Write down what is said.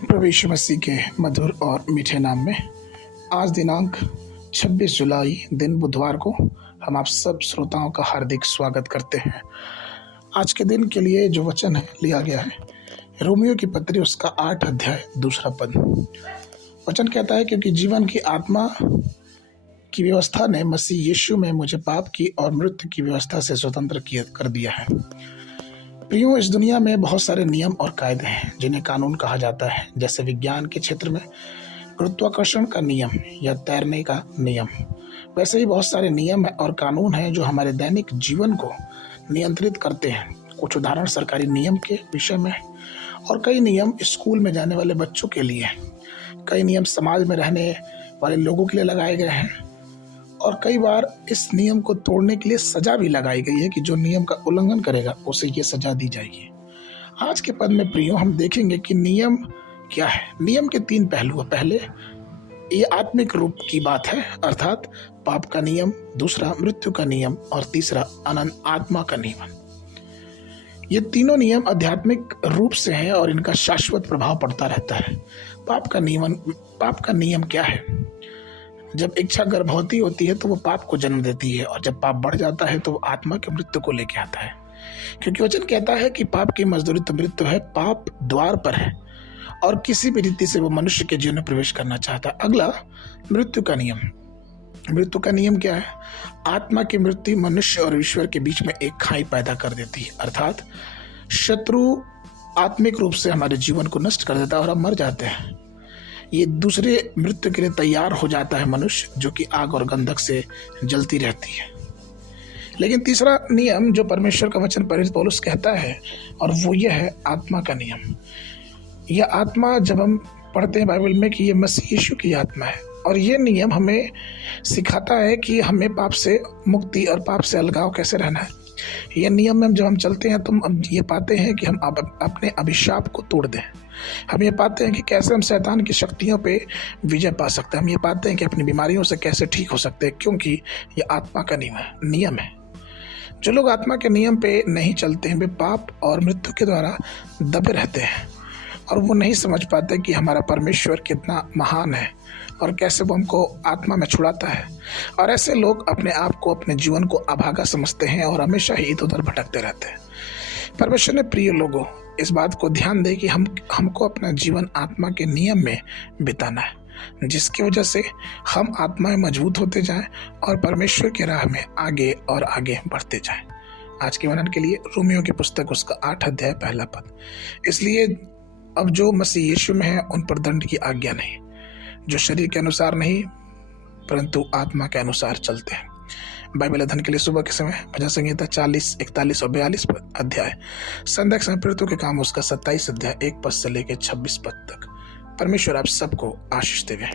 प्रभु यीशु मसीह के मधुर और मीठे नाम में आज दिनांक 26 जुलाई दिन बुधवार को हम आप सब श्रोताओं का हार्दिक स्वागत करते हैं। आज के दिन के लिए जो वचन है लिया गया है रोमियो की पत्री उसका 8 अध्याय 2 पद। वचन कहता है, क्योंकि जीवन की आत्मा की व्यवस्था ने मसीह यीशु में मुझे पाप की और मृत्यु की व्यवस्था से स्वतंत्र कर दिया है। प्रियो, इस दुनिया में बहुत सारे नियम और कायदे हैं जिन्हें कानून कहा जाता है, जैसे विज्ञान के क्षेत्र में गुरुत्वाकर्षण का नियम या तैरने का नियम। वैसे ही बहुत सारे नियम और कानून हैं जो हमारे दैनिक जीवन को नियंत्रित करते हैं। कुछ उदाहरण सरकारी नियम के विषय में और कई नियम स्कूल में जाने वाले बच्चों के लिए, कई नियम समाज में रहने वाले लोगों के लिए लगाए गए हैं और कई बार इस नियम को तोड़ने के लिए सजा भी लगाई गई है कि जो नियम का उल्लंघन करेगा उसे ये सजा दी जाएगी। आज के पद में प्रियो हम देखेंगे कि नियम क्या है। नियम के 3 पहलू। पहले ये आत्मिक रूप की बात है, अर्थात पाप का नियम, दूसरा मृत्यु का नियम और तीसरा अनंत आत्मा का नियम। ये तीनों नियम आध्यात्मिक रूप से हैं और इनका शाश्वत प्रभाव पड़ता रहता है। पाप का नियम क्या है? जब इच्छा गर्भवती होती है तो वो पाप को जन्म देती है और जब पाप बढ़ जाता है तो वो आत्मा की मृत्यु को लेके आता है, क्योंकि वचन कहता है कि पाप की मजदूरी तो मृत्यु है। पाप द्वार पर है और किसी भी रीति से वो मनुष्य के जीवन में प्रवेश करना चाहता है। अगला मृत्यु का नियम। मृत्यु का नियम क्या है? आत्मा की मृत्यु मनुष्य और ईश्वर के बीच में एक खाई पैदा कर देती है, अर्थात शत्रु आत्मिक रूप से हमारे जीवन को नष्ट कर देता है और हम मर जाते हैं। ये दूसरे मृत्यु के लिए तैयार हो जाता है मनुष्य, जो कि आग और गंधक से जलती रहती है। लेकिन तीसरा नियम जो परमेश्वर का वचन प्रेरित पौलुस कहता है और वो ये है आत्मा का नियम। यह आत्मा जब हम पढ़ते हैं बाइबल में कि ये मसीह यीशु की आत्मा है और ये नियम हमें सिखाता है कि हमें पाप से मुक्ति और पाप से अलगाव कैसे रहना है। ये नियम में जब हम चलते हैं तो हम ये पाते हैं कि हम अपने अभिशाप को तोड़ दें। हम ये पाते हैं कि कैसे हम शैतान की शक्तियों पे विजय पा सकते हैं। हम ये पाते हैं कि अपनी बीमारियों से कैसे ठीक हो सकते हैं, क्योंकि ये आत्मा का नियम है। जो लोग आत्मा के नियम पे नहीं चलते हैं वे पाप और मृत्यु के द्वारा दबे रहते हैं और वो नहीं समझ पाते कि हमारा परमेश्वर कितना महान है और कैसे वो हमको आत्मा में छुड़ाता है। और ऐसे लोग अपने आप को, अपने जीवन को अभागा समझते हैं और हमेशा ही इधर उधर भटकते रहते हैं। परमेश्वर ने प्रिय लोगों इस बात को ध्यान दे कि हमको अपना जीवन आत्मा के नियम में बिताना है, जिसकी वजह से हम आत्मा में मजबूत होते जाएं और परमेश्वर के राह में आगे और आगे बढ़ते जाएं। आज के वर्णन के लिए रोमियो की पुस्तक उसका 8 अध्याय 1 पद। इसलिए अब जो मसीह यीशु में है उन पर दंड की आज्ञा नहीं, जो शरीर के अनुसार नहीं परंतु आत्मा के अनुसार चलते हैं। बाइबल अध्ययन के लिए सुबह के समय भजन संहिता 40, 41 और 42 अध्याय, संध्या के समय प्रेरितों के काम उसका 27 अध्याय 1 पद से लेकर 26 पद तक। परमेश्वर आप सबको आशीष देवे।